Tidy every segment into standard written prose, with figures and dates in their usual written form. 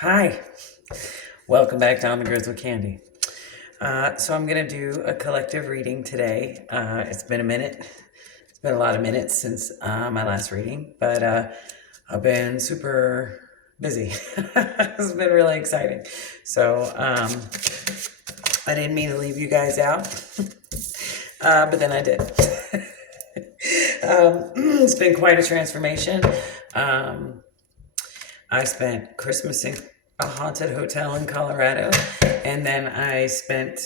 Hi, welcome back to On the Growth with Candy. So I'm going to do a collective reading today. It's been a minute. It's been a lot of minutes since my last reading, but I've been super busy. It's been really exciting. So I didn't mean to leave you guys out, but then I did. It's been quite a transformation. I spent Christmas in a haunted hotel in Colorado, and then I spent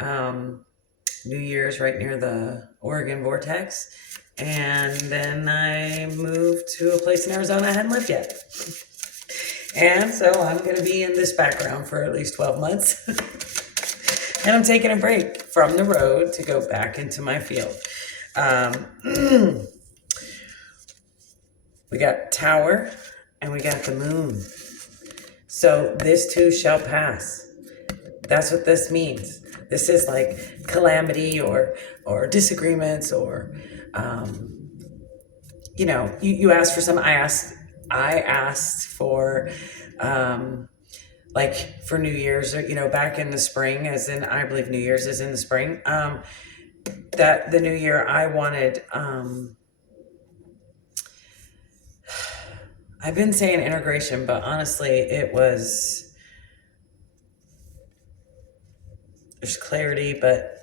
New Year's right near the Oregon vortex, and then I moved to a place in Arizona I hadn't lived yet. And so I'm going to be in this background for at least 12 months. And I'm taking a break from the road to go back into my field. We got Tower and we got the Moon. So this too shall pass. That's what this means. This is like calamity or disagreements or, you asked for some. I asked for, like for New Year's, or, back in the spring, as in, I believe New Year's is in the spring, that the new year I wanted, I've been saying integration, but honestly, there's clarity, but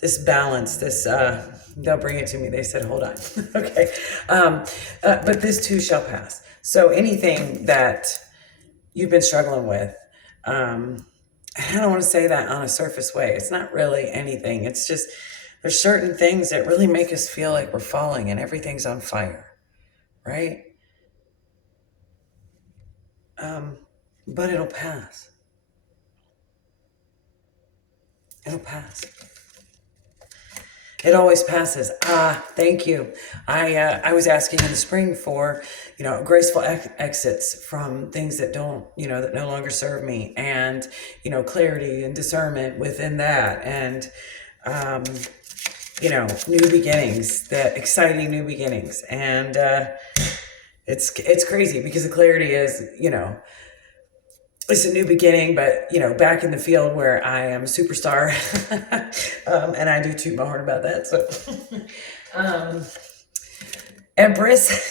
this balance, they'll bring it to me. They said, hold on. Okay. But this too shall pass. So anything that you've been struggling with, I don't want to say that on a surface way. It's not really anything. It's just, there's certain things that really make us feel like we're falling and everything's on fire, right? But it'll pass. It'll pass. It always passes. Thank you. I was asking in the spring for, graceful exits from things that don't, that no longer serve me, and, clarity and discernment within that, and, new beginnings, the exciting new beginnings. And it's crazy because the clarity is, it's a new beginning, but, back in the field where I am a superstar, and I do toot my horn about that. So, Empress,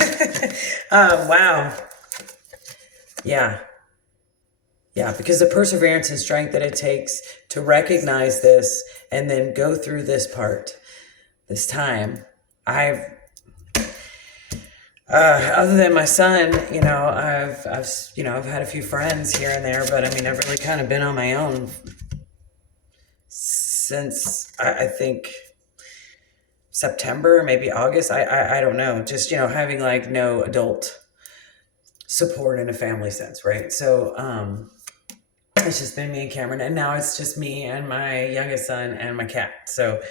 wow. Yeah. Yeah. Because the perseverance and strength that it takes to recognize this and then go through this part, this time, other than my son, I've had a few friends here and there, but I've really kind of been on my own since I think September, maybe August. I don't know. Just, having like no adult support in a family sense. Right. So, it's just been me and Cameron, and now it's just me and my youngest son and my cat. So,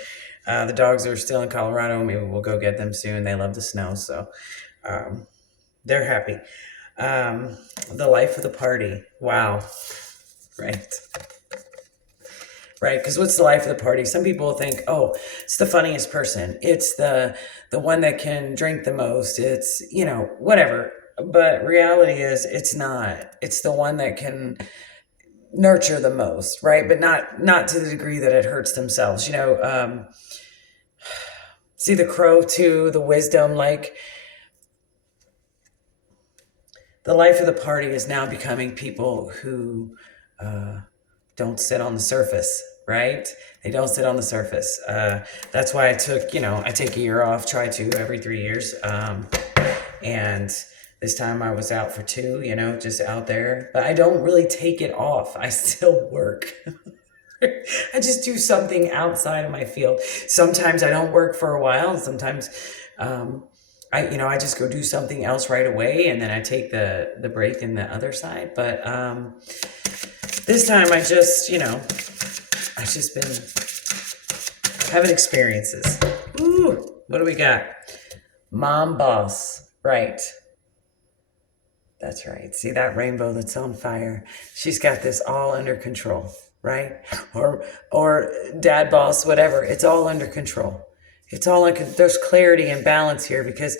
the dogs are still in Colorado. Maybe we'll go get them soon. They love the snow. So, they're happy. The life of the party. Wow. Right. Right. Because what's the life of the party? Some people think, oh, it's the funniest person. It's the one that can drink the most. It's, whatever. But reality is it's not. It's the one that can nurture the most. Right. But not to the degree that it hurts themselves. See the crow too, the wisdom, like, the life of the party is now becoming people who don't sit on the surface, right? They don't sit on the surface. That's why I take a year off, try to every 3 years. And this time I was out for 2, just out there. But I don't really take it off. I still work. I just do something outside of my field. Sometimes I don't work for a while. And sometimes I just go do something else right away, and then I take the break in the other side. But this time I've just been having experiences. Ooh, what do we got? Mom boss, right? That's right. See that rainbow that's on fire? She's got this all under control, right? Or dad boss, whatever. It's all under control. It's all there's clarity and balance here because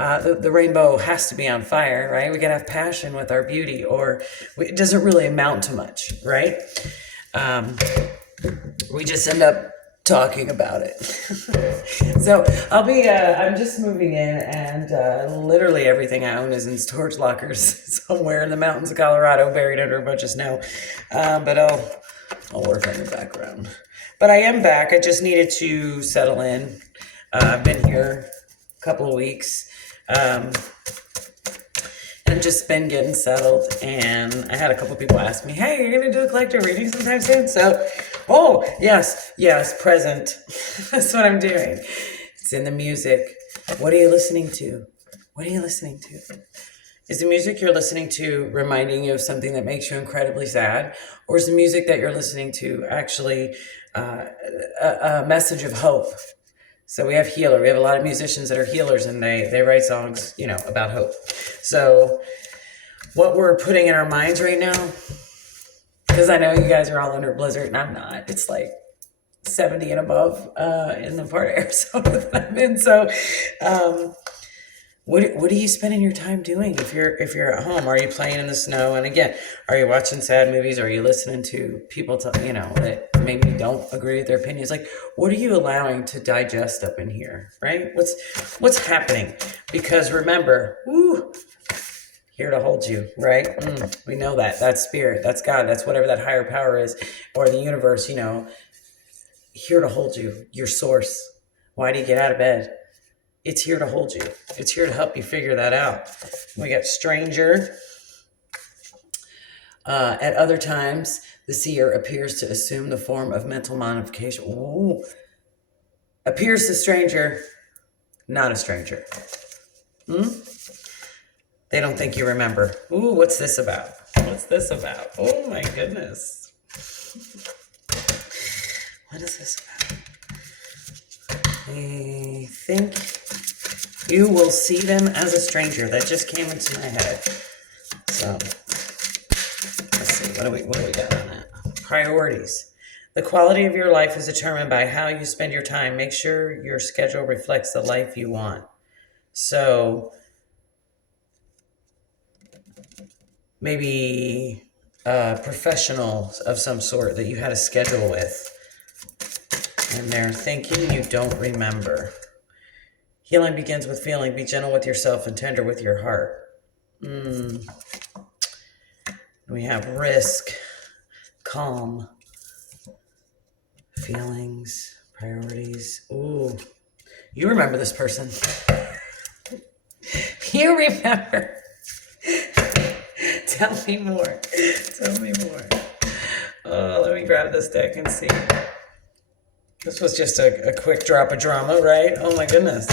The rainbow has to be on fire, right? We gotta have passion with our beauty, or it doesn't really amount to much, right? Um, we just end up talking about it. So I'm just moving in, and literally everything I own is in storage lockers somewhere in the mountains of Colorado, buried under a bunch of snow. But I'll work on the background. But I am back. I just needed to settle in. I've been here a couple of weeks. And just been getting settled, and I had a couple people ask me, hey, you're gonna do a collector reading sometime soon? So, oh, yes, present. That's what I'm doing. It's in the music. What are you listening to? What are you listening to? Is the music you're listening to reminding you of something that makes you incredibly sad? Or is the music that you're listening to actually a message of hope? So we have healer. We have a lot of musicians that are healers, and they write songs, about hope. So what we're putting in our minds right now, because I know you guys are all under blizzard, and I'm not. It's like 70 and above in the part of Arizona that I'm in. So what are you spending your time doing if you're at home? Are you playing in the snow? And again, are you watching sad movies? Are you listening to people that maybe don't agree with their opinions? Like, what are you allowing to digest up in here, right? What's happening? Because remember, here to hold you, right? We know that's spirit, that's God, that's whatever that higher power is, or the universe, here to hold you, your source. Why do you get out of bed? It's here to hold you. It's here to help you figure that out. We got stranger. At other times, the seer appears to assume the form of mental modification. Ooh. Appears to stranger, not a stranger. They don't think you remember. Ooh, what's this about? What's this about? Oh my goodness. What is this about? I think you will see them as a stranger. That just came into my head. So let's see. What do we got on that? Priorities. The quality of your life is determined by how you spend your time. Make sure your schedule reflects the life you want. So maybe professionals of some sort that you had a schedule with, and they're thinking you don't remember. Healing begins with feeling. Be gentle with yourself and tender with your heart. We have risk, calm, feelings, priorities. Ooh, you remember this person. You remember. Tell me more. Tell me more. Oh, let me grab this deck and see. This was just a quick drop of drama, right? Oh my goodness.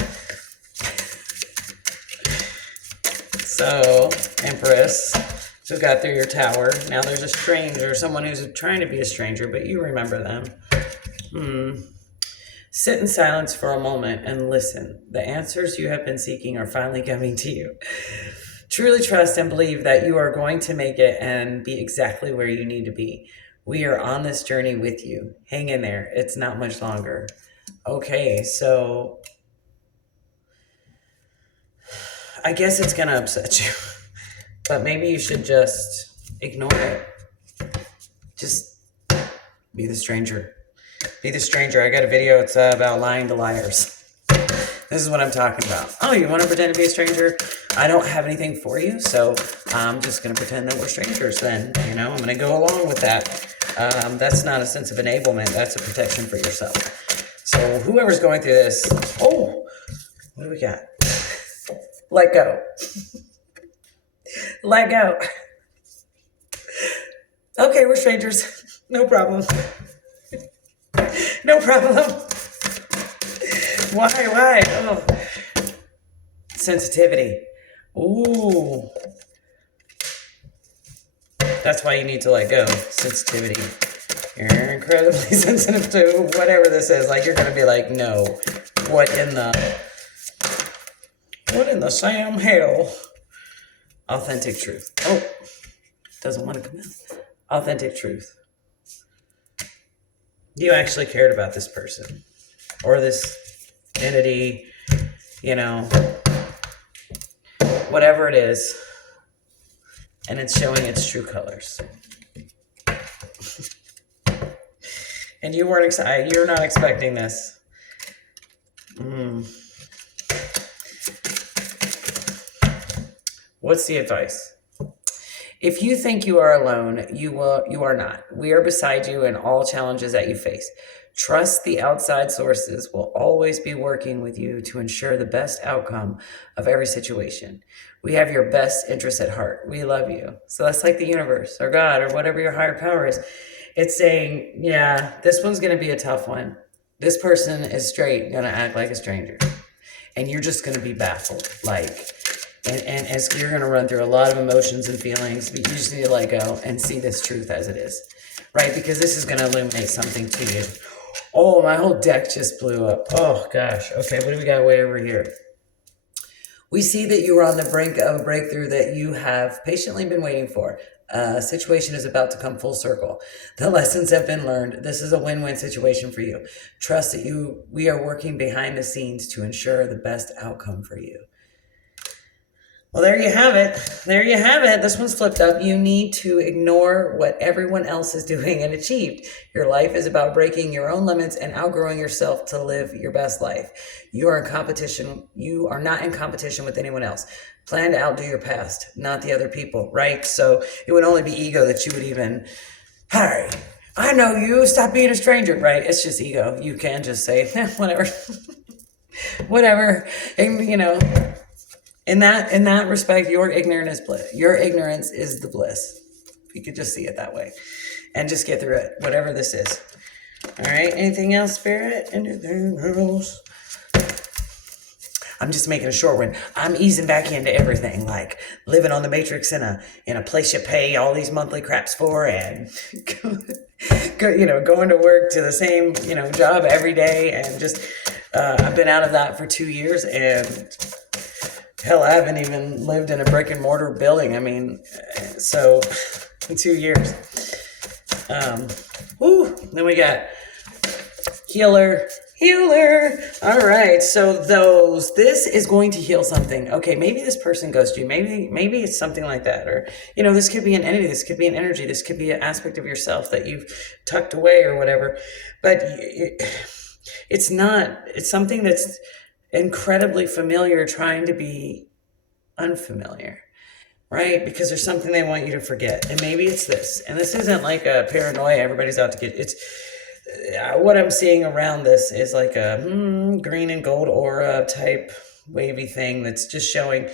So, Empress, just got through your tower. Now there's a stranger, someone who's trying to be a stranger, but you remember them. Sit in silence for a moment and listen. The answers you have been seeking are finally coming to you. Truly trust and believe that you are going to make it and be exactly where you need to be. We are on this journey with you. Hang in there. It's not much longer. Okay, so I guess it's going to upset you. But maybe you should just ignore it. Just be the stranger. Be the stranger. I got a video. It's about lying to liars. This is what I'm talking about. Oh, you want to pretend to be a stranger? I don't have anything for you, so I'm just going to pretend that we're strangers then. I'm going to go along with that. That's not a sense of enablement. That's a protection for yourself. So whoever's going through this, what do we got? Let go. Let go. Okay, we're strangers. No problem. No problem. Why? Oh. Sensitivity. Ooh. That's why you need to let go. Sensitivity. You're incredibly sensitive to whatever this is. Like, you're going to be like, no. What in the Sam hell? Authentic truth. Oh. Doesn't want to come in. Authentic truth. You actually cared about this person. Or this entity, whatever it is, and it's showing its true colors. And you weren't excited. You're not expecting this. What's the advice? If you think you are alone, you are not. We are beside you in all challenges that you face. Trust the outside sources will always be working with you to ensure the best outcome of every situation. We have your best interest at heart. We love you. So that's like the universe or God or whatever your higher power is. It's saying, yeah, this one's going to be a tough one. This person is straight going to act like a stranger. And you're just going to be baffled. And as you're going to run through a lot of emotions and feelings, but you just need to let go and see this truth as it is, right? Because this is going to illuminate something to you. Oh, my whole deck just blew up. Oh, gosh. Okay, what do we got way over here? We see that you are on the brink of a breakthrough that you have patiently been waiting for. A situation is about to come full circle. The lessons have been learned. This is a win-win situation for you. Trust that we are working behind the scenes to ensure the best outcome for you. Well, there you have it. There you have it. This one's flipped up. You need to ignore what everyone else is doing and achieved. Your life is about breaking your own limits and outgrowing yourself to live your best life. You are in competition. You are not in competition with anyone else. Plan to outdo your past, not the other people, right? So it would only be ego that you would even, hey, I know you, stop being a stranger, right? It's just ego. You can just say, whatever, whatever. And, in that respect, your ignorance is bliss. Your ignorance is the bliss. You could just see it that way. And just get through it, whatever this is. All right, anything else, Spirit? Anything else? I'm just making a short one. I'm easing back into everything, like living on the matrix in a place you pay all these monthly craps for, and going to work to the same job every day, and just I've been out of that for 2 years, and hell, I haven't even lived in a brick and mortar building. I mean, so in 2 years. Then we got healer. All right. So this is going to heal something. Okay. Maybe this person goes to you. Maybe it's something like that. Or, this could be an entity. This could be an energy. This could be an aspect of yourself that you've tucked away or whatever. But it's something that's incredibly familiar trying to be unfamiliar, right? Because there's something they want you to forget. And maybe it's this. And this isn't like a paranoia everybody's out to get. It's what I'm seeing around this is like a green and gold aura type wavy thing that's just showing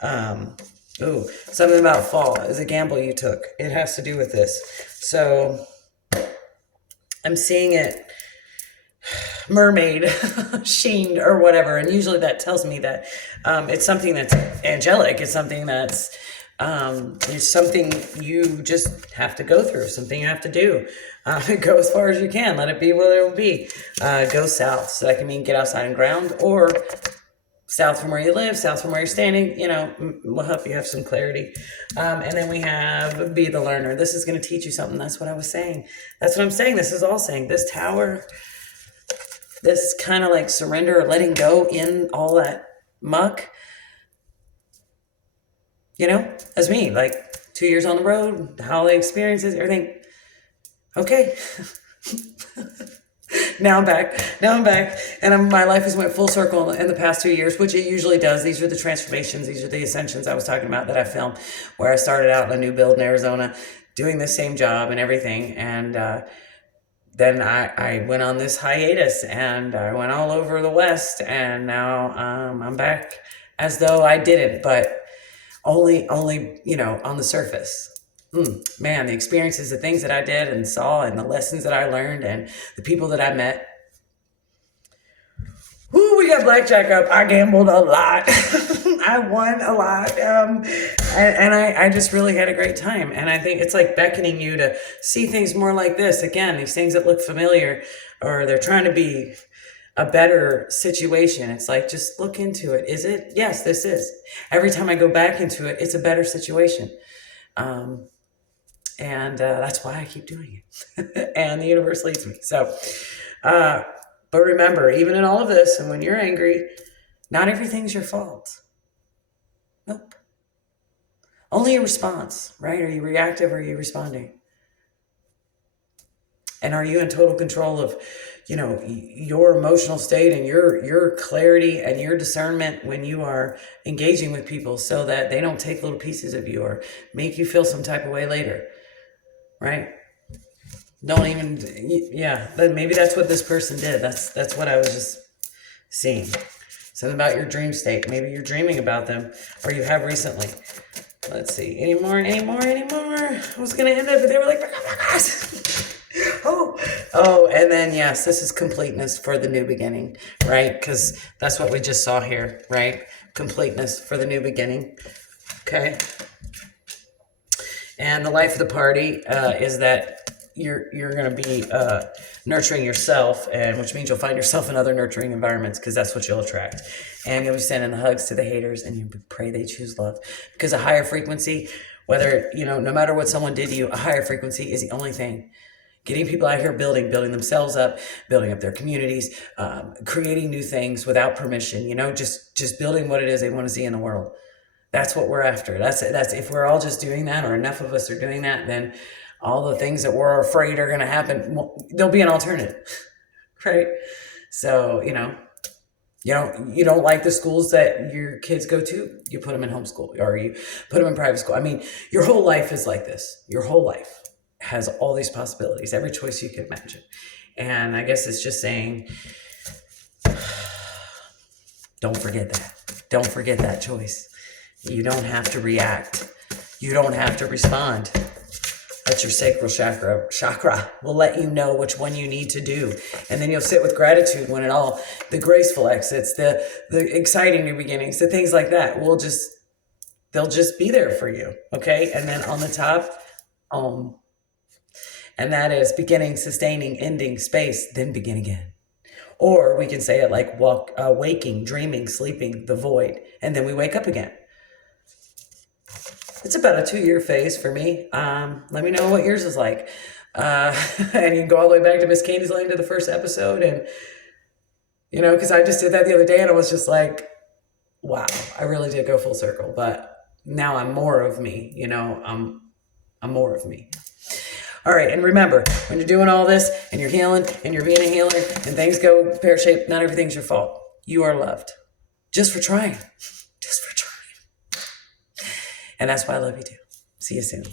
something about fall is a gamble you took. It has to do with this. So I'm seeing it mermaid sheen or whatever, and usually that tells me that it's something that's angelic. It's something that's it's something you just have to go through, something you have to do. Go as far as you can, let it be what it will be. Go south, so that can mean get outside and ground, or south from where you live, south from where you're standing, will help you have some clarity. And then we have be the learner. This is going to teach you something. That's what I was saying. That's what I'm saying. This is all saying. This tower, this kind of like surrender or letting go in all that muck, as me, like 2 years on the road, holiday experiences, everything. Okay. Now I'm back. And my life has went full circle in the past 2 years, which it usually does. These are the transformations. These are the ascensions I was talking about that I filmed, where I started out in a new build in Arizona, doing the same job and everything. And then I went on this hiatus, and I went all over the West, and now I'm back as though I didn't, but only on the surface. Man, the experiences, the things that I did and saw, and the lessons that I learned, and the people that I met. We got blackjack up. I gambled a lot. I won a lot. And I just really had a great time. And I think it's like beckoning you to see things more like this. Again, these things that look familiar, or they're trying to be a better situation. It's like, just look into it. Is it? Yes, this is. Every time I go back into it, it's a better situation. And that's why I keep doing it. And the universe leads me. So, but remember, even in all of this, and when you're angry, not everything's your fault. Nope. Only a response, right? Are you reactive or are you responding? And are you in total control of, your emotional state and your clarity and your discernment when you are engaging with people, so that they don't take little pieces of you or make you feel some type of way later, right? Don't even, yeah, then maybe that's what this person did. That's what I was just seeing. Something about your dream state. Maybe you're dreaming about them, or you have recently. Let's see. Any more? I was going to end it, but they were like, oh, and then yes, this is completeness for the new beginning, right? Because that's what we just saw here, right? Completeness for the new beginning. Okay. And the life of the party is that you're going to be nurturing yourself, and which means you'll find yourself in other nurturing environments, because that's what you'll attract. And you'll be sending hugs to the haters, and you pray they choose love, because a higher frequency, whether no matter what someone did to you, a higher frequency is the only thing. Getting people out here building themselves up, building up their communities, creating new things without permission. Just building what it is they want to see in the world. That's what we're after. That's if we're all just doing that, or enough of us are doing that, then all the things that we're afraid are going to happen, there'll be an alternative, right? So, you don't like the schools that your kids go to, you put them in homeschool, or you put them in private school. I mean, your whole life is like this. Your whole life has all these possibilities, every choice you can imagine. And I guess it's just saying, don't forget that. Don't forget that choice. You don't have to react. You don't have to respond. That's your sacral chakra will let you know which one you need to do. And then you'll sit with gratitude when the graceful exits, the exciting new beginnings, the things like that they'll just be there for you. Okay. And then on the top, and that is beginning, sustaining, ending, space, then begin again. Or we can say it like waking, dreaming, sleeping, the void, and then we wake up again. It's about a 2-year phase for me. Let me know what yours is like. And you can go all the way back to Miss Candy's Lane to the first episode. And, because I just did that the other day, and I was just like, wow, I really did go full circle. But now I'm more of me, I'm more of me. All right, and remember, when you're doing all this, and you're healing, and you're being a healer, and things go pear-shaped, not everything's your fault. You are loved. Just for trying. Just for trying. And that's why I love you too. See you soon.